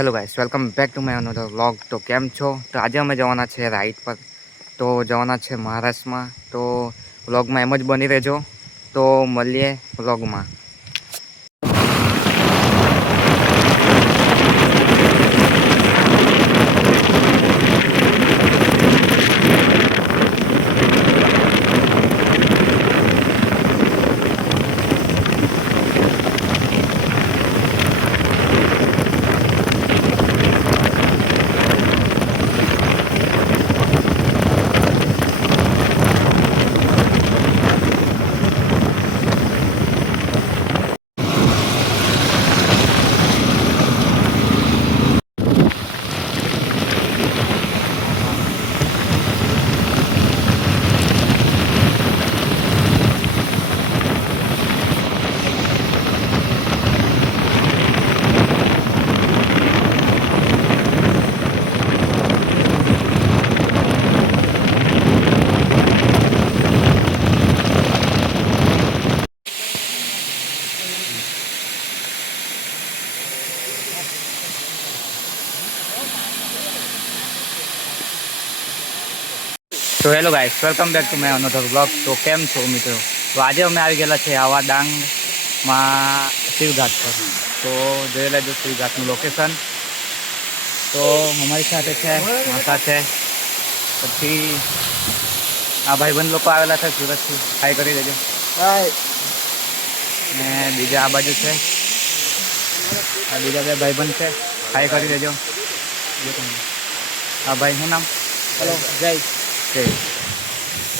Hello guys, welcome back to my another vlog. તો કેમ છો? તો આજે અમે જવાના છે રાઈડ પર, તો જવાના છે મહારાષ્ટ્રમાં। તો વ્લોગમાં એમ જ બની રહેજો, તો મળીએ વ્લોગમાં। તો hello guys, welcome back to my another vlog. તો કેમ છો મિત્રો? તો આજે અમે આવી ગયેલા છે આવા ડાંગમાં શિવઘાટ પર। તો જોઈ લેજો શિવઘાટનું લોકેશન। તો અમારી સાથે છે માતા છે, પછી આ ભાઈબંધ લોકો આવેલા છે સુરતથી, હાઈ કરી દેજો ને બીજા આ બાજુ છે, આ બીજા બે ભાઈબંધ છે, હાઈ કરી દેજો। આ ભાઈ શું નામ? હેલો જય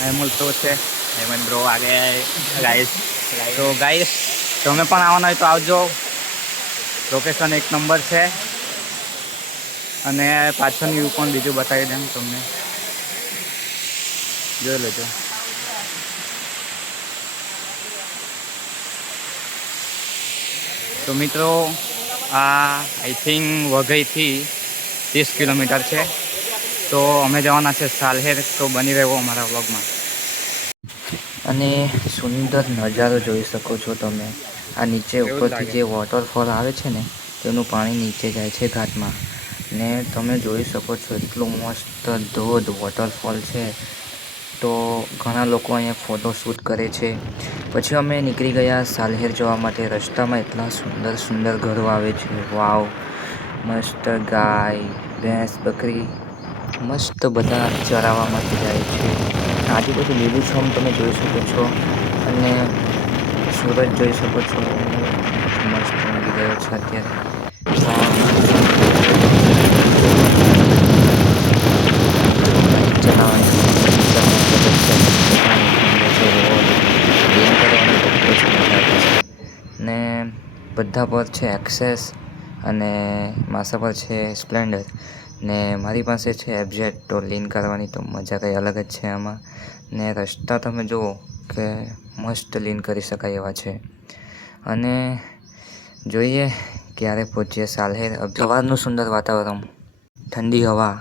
હેમુલ તો છે હેમંત બ્રો આગે ગાઈસ। તો ગાઈસ તમે પણ આવવાના હોય તો આવજો, લોકેશન એક નંબર છે। અને પાછળનું વ્યૂ પણ બીજું બતાવી દઉં તમને, જોઈ લેજો। તો મિત્રો આ આઈ થિંક વઘઈથી 30 કિલોમીટર છે। તો અમે જવાના છે સાલહેર, તો બની રહેવો અમારા વ્લોગમાં। અને સુંદર નજારો જોઈ શકો છો તમે। આ નીચે ઉપરથી જે વોટરફોલ આવે છે ને, તેનું પાણી નીચે જાય છે ઘાટમાં, ને તમે જોઈ શકો છો એટલું મસ્ત ધોધ વોટરફોલ છે। તો ઘણા લોકો અહીંયા ફોટોશૂટ કરે છે। પછી અમે નીકળી ગયા સાલહેર જવા માટે। રસ્તામાં એટલા સુંદર સુંદર ઘરો આવે છે, વાવ! મસ્ત ગાય ભેંસ બકરી મસ્ત બધા ચરાવવા માટે જાય છે। આજુબાજુ લીલુંછમ તમે જોઈ શકો છો, અને સૂરજ જોઈ શકો છો, મસ્ત ઉગી ગયો છે અત્યારે। બાઇક ચલાવવાની ને બધા પર છે એક્સેસ, અને માસા પર છે સ્પ્લેન્ડર, ને મારી પાસે છે એફઝેડ। તો લીન કરવાની તો મજા કંઈ અલગ જ છે આમાં। ને રસ્તા તમે જુઓ કે મસ્ત લીન કરી શકાય એવા છે। અને જોઈએ ક્યારે પહોંચીએ સાલહેર। સવારનું સુંદર વાતાવરણ, ઠંડી હવા,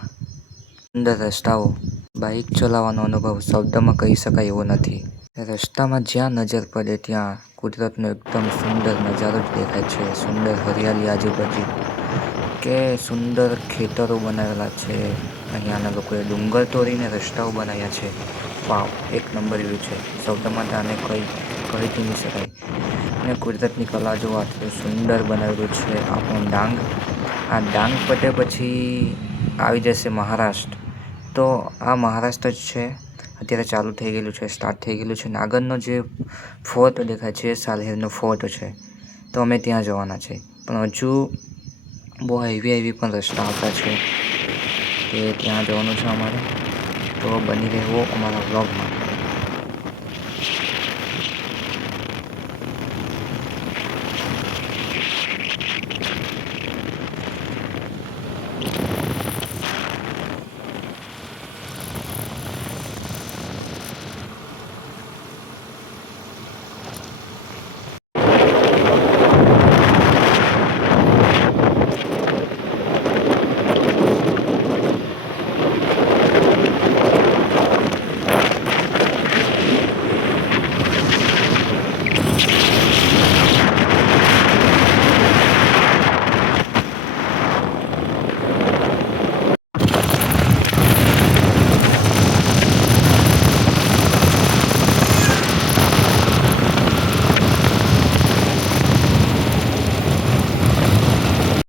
સુંદર રસ્તાઓ, બાઇક ચલાવવાનો અનુભવ શબ્દમાં કહી શકાય એવો નથી। રસ્તામાં જ્યાં નજર પડે ત્યાં કુદરતનો એકદમ સુંદર નજારો જ દેખાય છે। સુંદર હરિયાળી આજુબાજુ, કે સુંદર ખેતરો બનાવેલા છે। અહીંયાના લોકોએ ડુંગર તોડીને રસ્તાઓ બનાવ્યા છે, વાવ! એક નંબર વ્યૂ છે, શબ્દમાં તો આને કંઈ કહી જ નહીં શકાય। અને કુદરતની કલા જો આટલું સુંદર બનાવેલું છે આપણું ડાંગ। આ ડાંગ પતે પછી આવી જશે મહારાષ્ટ્ર। તો આ મહારાષ્ટ્ર જ છે, અત્યારે ચાલુ થઈ ગયેલું છે, સ્ટાર્ટ થઈ ગયેલું છે। અને આગળનો જે ફોર્ટ દેખાય છે સાલહેરનો ફોર્ટ છે, તો અમે ત્યાં જવાના છે। પણ હજુ બહુ હેવી પણ રસ્તા આવતા છે, તે ત્યાં જવાનું છે અમારે। તો બની રહેવો અમારા વ્લોગમાં।